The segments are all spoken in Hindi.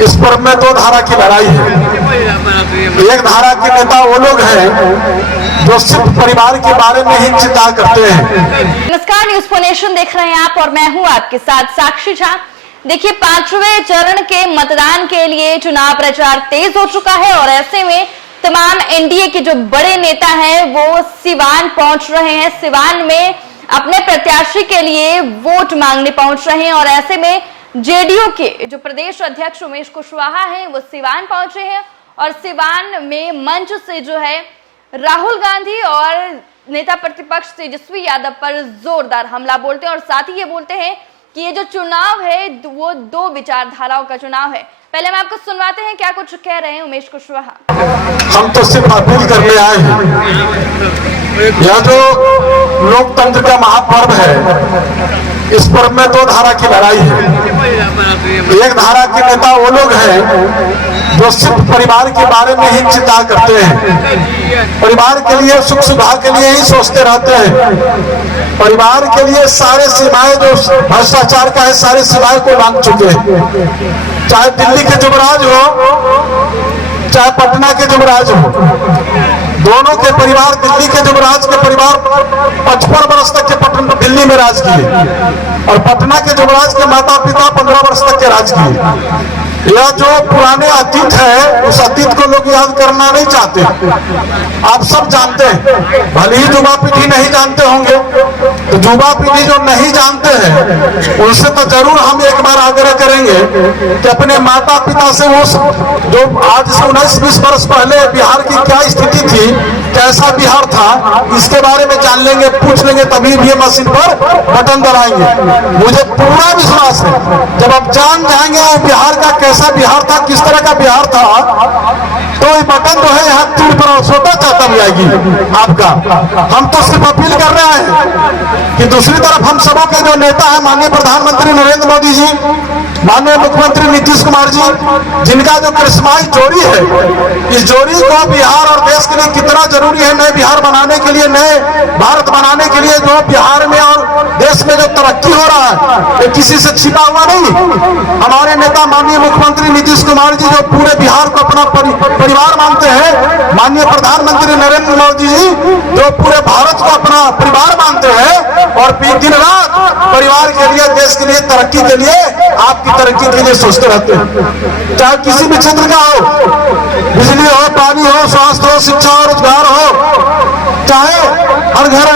इस पर में दो धारा की लड़ाई है। एक धारा के नेता वो लोग हैं जो सिर्फ परिवार के बारे में ही चिंता करते हैं। नमस्कार, न्यूज़ फॉर नेशन देख रहे हैं आप और मैं हूं आपके साथ साक्षी झा। देखिए, 5वें चरण के मतदान के लिए चुनाव प्रचार तेज हो चुका है और ऐसे में तमाम एनडीए के जो बड़े नेता हैं वो सिवान पहुंच रहे हैं। सिवान में अपने प्रत्याशी के लिए वोट मांगने पहुंच रहे हैं और ऐसे में जेडीयू के जो प्रदेश अध्यक्ष उमेश कुशवाहा हैं वो सिवान पहुंचे हैं और सिवान में मंच से जो है राहुल गांधी और नेता प्रतिपक्ष तेजस्वी यादव पर जोरदार हमला बोलते हैं और साथ ही ये बोलते हैं कि ये जो चुनाव है वो दो विचारधाराओं का चुनाव है। पहले हम आपको सुनवाते हैं क्या कुछ कह रहे हैं उमेश कुशवाहा। हम तो सिर्फ अपील करने आए हैं, यह जो लोकतंत्र का महापर्व है इस पर में दो धारा की लड़ाई है। एक धारा के नेता वो लोग हैं जो सिर्फ परिवार के बारे में ही चिंता करते हैं, परिवार के लिए सुख सुविधा के लिए ही सोचते रहते हैं, परिवार के लिए सारे सीमाएं जो भ्रष्टाचार का है सारी सीमाएं को लांघ चुके हैं। चाहे दिल्ली के जुबराज हो चाहे पटना के जुबराज हो, दोनों के परिवार, दिल्ली के जुबराज के परिवार 55 वर्ष तक के दिल्ली में राज किए और पटना के जुबराज के माता पिता 15 वर्ष तक के राज किए। यह जो पुराने अतीत है उस अतीत को लोग याद करना नहीं चाहते। आप सब जानते हैं, भले ही युवा पीढ़ी नहीं जानते होंगे, तो युवा पीढ़ी जो नहीं जानते हैं उनसे तो जरूर हम एक बार आग्रह करेंगे कि अपने माता पिता से वो जो आज से 19-20 वर्ष पहले बिहार की क्या स्थिति थी, कैसा बिहार था, इसके बारे में जान लेंगे, पूछ लेंगे, तभी भी मशीन पर बटन दबाएंगे। मुझे पूरा विश्वास है जब आप जान जाएंगे बिहार का कैसा बिहार था, किस तरह का बिहार था, तो ये बटन जो है यहाँ तीन पर स्वतः चाहता भी आएगी आपका। हम तो सिर्फ अपील कर रहे हैं कि दूसरी तरफ हम सबों के जो नेता हैं, माननीय प्रधानमंत्री नरेंद्र मोदी जी, माननीय मुख्यमंत्री नीतीश कुमार जी, जिनका जो करिश्माई जोड़ी है, इस जोड़ी को बिहार और देश के लिए कितना जरूरी है, नए बिहार बनाने के लिए, नए भारत बनाने के लिए, जो बिहार में और देश में जो तरक्की हो रहा है ये किसी से छिपा हुआ नहीं। हमारे नेता माननीय मुख्यमंत्री नीतीश कुमार जी जो पूरे बिहार को अपना परिवार मानते हैं, माननीय प्रधानमंत्री नरेंद्र मोदी जी जो पूरे भारत को अपना परिवार मानते हैं और दिन रात परिवार के लिए, देश के लिए, तरक्की के लिए, आपकी तरक्की के लिए सोचते रहते हैं। चाहे किसी भी क्षेत्र का हो, बिजली हो, पानी हो, स्वास्थ्य हो, शिक्षा हो, रोजगार हो, चाहे हर घर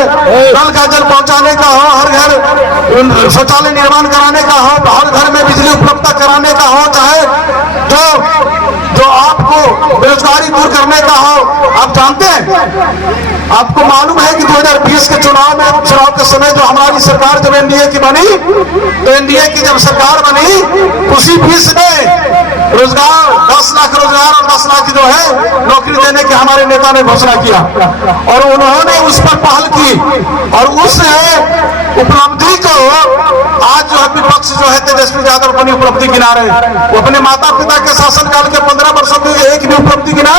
नल का जल पहुंचाने का हो, हर घर शौचालय निर्माण कराने का हो, हर घर में बिजली उपलब्ध कराने का हो, चाहे जो आपको बेरोजगारी दूर करने का हो। आप जानते हैं, आपको मालूम है कि 2020 के चुनाव के समय जो हमारी सरकार जब एनडीए की बनी, तो एनडीए की जब सरकार बनी उसी फीस में रोजगार 10 लाख रोजगार और 10 लाख जो है नौकरी देने की हमारे नेता ने घोषणा किया और उन्होंने उस पर पहल की और उस उपलब्धि को आज जो है विपक्ष जो है तेजस्वी यादव अपनी उपलब्धि गिना रहे हैं। वो अपने माता पिता के शासनकाल के 15 वर्षों की एक भी उपलब्धि गिना,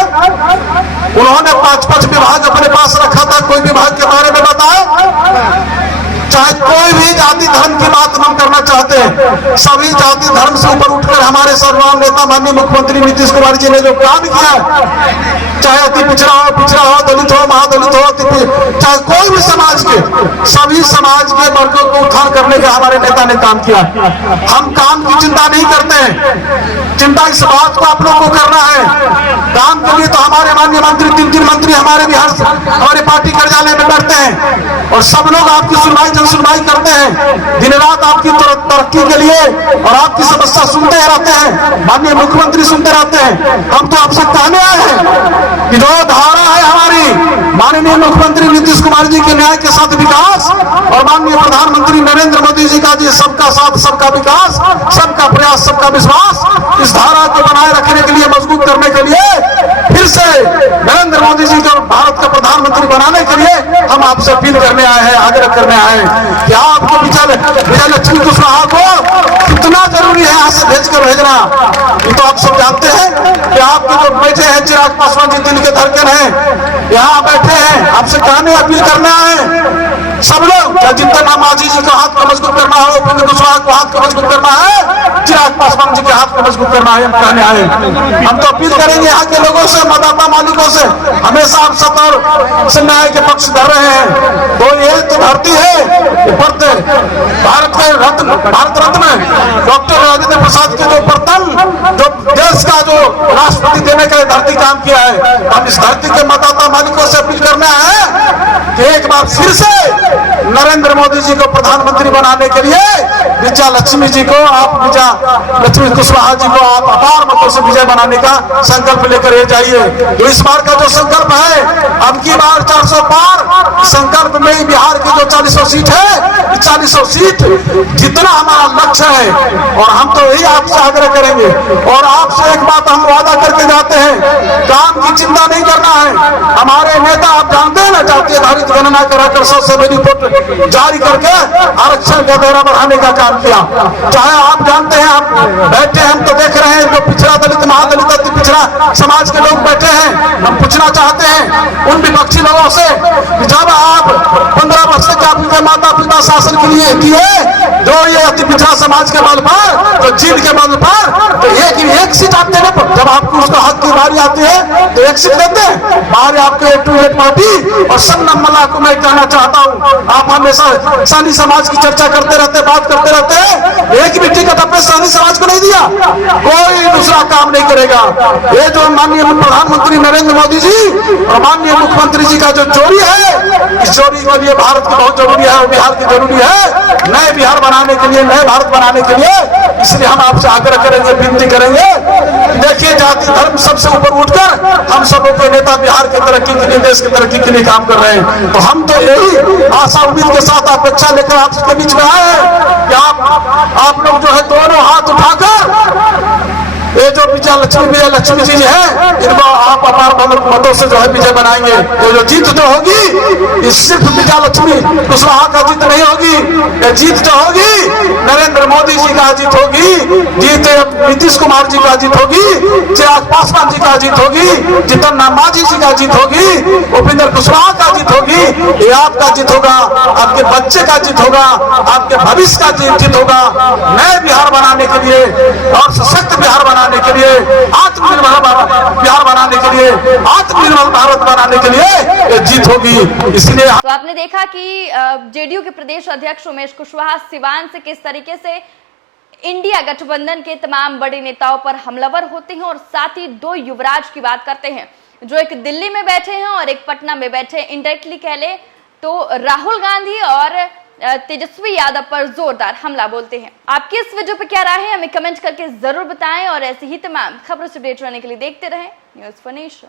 उन्होंने 5 विभाग अपने पास रखा था, कोई विभाग के बारे में बताया। चाहे कोई भी जाति धर्म की बात हम करना चाहते हैं, सभी जाति धर्म से ऊपर उठकर हमारे सर्वनाम नेता माननीय मुख्यमंत्री नीतीश कुमार जी ने जो काम किया, चाहे अति पिछड़ा हो, दलित हो, महादलित हो, चाहे कोई भी समाज के, सभी समाज के वर्गों को उत्थान करने का हमारे नेता ने काम किया। हम काम की चिंता नहीं करते हैं, चिंता इस बात को आप लोगों को करना है। काम के लिए तो हमारे माननीय मंत्री 3 मंत्री हमारे बिहार से हमारे पार्टी कार्यालय में बैठते हैं और सब लोग आपकी सुनवाई करते हैं, दिन रात आपकी तरक्की के लिए और आपकी समस्या सुनते रहते हैं, माननीय मुख्यमंत्री सुनते रहते हैं। हम तो आपसे कहने आए हैं कि जो धारा है हमारी माननीय मुख्यमंत्री नीतीश कुमार जी के न्याय के साथ विकास और माननीय प्रधानमंत्री नरेंद्र मोदी जी का जी सबका साथ, सबका विकास, सबका प्रयास, सबका विश्वास, इस धारा को बनाए रखने के लिए, मजबूत करने के लिए, फिर से नरेंद्र मोदी जी को भारत का प्रधानमंत्री बनाने के लिए हम आपसे अपील करने आए हैं, आग्रह करने आए हैं कि आपको विजय लक्ष्मी कुशवाहा को कितना जरूरी है यहाँ से भेज कर भेजना। ये तो आप सब जानते हैं कि आपके जो बैठे हैं चिराग पासवान जी, दिल के धड़कन है, यहाँ बैठे हैं, आपसे कहने अपील करना है सब लोग, जिनका नाम मांझी जी का हाथ को मजबूत करना हो, उपेंद्र कुशवाहा को हाथ को मजबूत करना है, चिराग पासवान जी के हाथ को मजबूत करना है, हम कहने आए। हम तो अपील करेंगे यहाँ के लोगों से, मतदाता मालिकों से, हमेशा आप सत्ता से न्याय के पक्ष कर रहे हैं। तो ये तो धरती है, भारत के रत्न, भारत रत्न डॉक्टर राजेंद्र प्रसाद के जो प्रथम जो देश का जो राष्ट्रपति देने का धरती काम किया है, हम इस धरती के मतदाता मालिकों से अपील करना है कि एक बार फिर से नरेंद्र मोदी जी को प्रधानमंत्री बनाने के लिए विजया लक्ष्मी जी को, आप विजया लक्ष्मी कुशवाहा जी को आप अपार मतों से विजय बनाने का संकल्प लेकर जाइए। तो इस बार का जो संकल्प है, अब की बार 400 पार संकल्प में ही बिहार की जो 40 सीट है, 40 सीट जितना हमारा लक्ष्य है, और हम तो यही आपसे आग्रह करेंगे और आपसे एक बात हम वादा करके जाते हैं, काम की चिंता नहीं करना है। हमारे नेता आप जानते हैं ना, जातीय आधारित गणना कराकर 100 रिपोर्ट जारी करके आरक्षण का दायरा बढ़ाने का काम किया। चाहे आप जानते हैं, आप बैठे हम तो देख रहे हैं, जो पिछड़ा दलित, महादलित, अति पिछड़ा समाज के लोग बैठे हैं, हम पूछना चाहते हैं उन विपक्षी लोगों से, जब आप 15 वर्ष तक आपके माता पिता शासन के लिए किए, जो ये अति पिछड़ा समाज के बल पर, तो जीत के बल पर, तो एक सीट आप देने पर, जब आपको उसका हक की बारी आती है तो एक सीट देते हैं। बाहर आपके A2 पार्टी और संगम मल्ला को मैं कहना चाहता हूँ, आप हमेशा सानी समाज की चर्चा करते रहते, बात करते रहते हैं, एक भी टिकट अपने सानी समाज को नहीं दिया, कोई दूसरा काम नहीं करेगा। ये जो माननीय प्रधानमंत्री नरेंद्र मोदी जी और माननीय मुख्यमंत्री जी का जो चोरी है, इस चोरी के लिए भारत की बहुत जरूरी है और बिहार की जरूरी है, नए बिहार बनाने के लिए, नए भारत बनाने के लिए। इसलिए हम आपसे आग्रह करेंगे, विनती करेंगे, देखिए जाति धर्म सबसे ऊपर उठकर हम सबों के नेता बिहार की तरक्की के लिए, देश की तरक्की के लिए काम कर रहे हैं। तो हम तो यही आशा उम्मीद के साथ अपेक्षा लेकर आपके बीच में आए हैं कि आप लोग जो है दोनों हाथ उठाकर ये जो विजय लक्ष्मी जी है, इनको आप अपार मतों से जो है विजय बनाएंगे। ये जो जीत जो होगी, ये सिर्फ विजय लक्ष्मी कुशवाहा का जीत नहीं होगी, ये जीत जो होगी नरेंद्र मोदी जी का जीत होगी, जीत नीतीश कुमार जी का जीत होगी, चिराग पासवान जी का जीत होगी, जीतन राम मांझी जी का जीत होगी, उपेंद्र कुशवाहा का जीत होगी। ये आपका जीत होगा, आपके बच्चे का जीत होगा, आपके भविष्य का जीत होगा। नए बिहार बनाने के लिए और सशक्त बिहार बनाने के लिए, आत्मनिर्भर बिहार बनाने के लिए, आत्मनिर्भर भारत बनाने के लिए ये जीत होगी। इसलिए तो आपने देखा कि जेडीयू के प्रदेश अध्यक्ष उमेश कुशवाहा सिवान से किस तरीके से इंडिया गठबंधन के तमाम बड़े नेताओं पर हमलावर होते हैं और साथ ही दो युवराज की बात करते हैं, जो एक दिल्ली में बैठे हैं और एक पटना में बैठे हैं। इंडायरेक्टली कह ले तो राहुल गांधी और तेजस्वी यादव पर जोरदार हमला बोलते हैं। आपकी इस वीडियो पे क्या राय है, हमें कमेंट करके जरूर बताएं और ऐसी ही तमाम खबरों से अपडेट रहने के लिए देखते रहें न्यूज़ फॉर नेशन।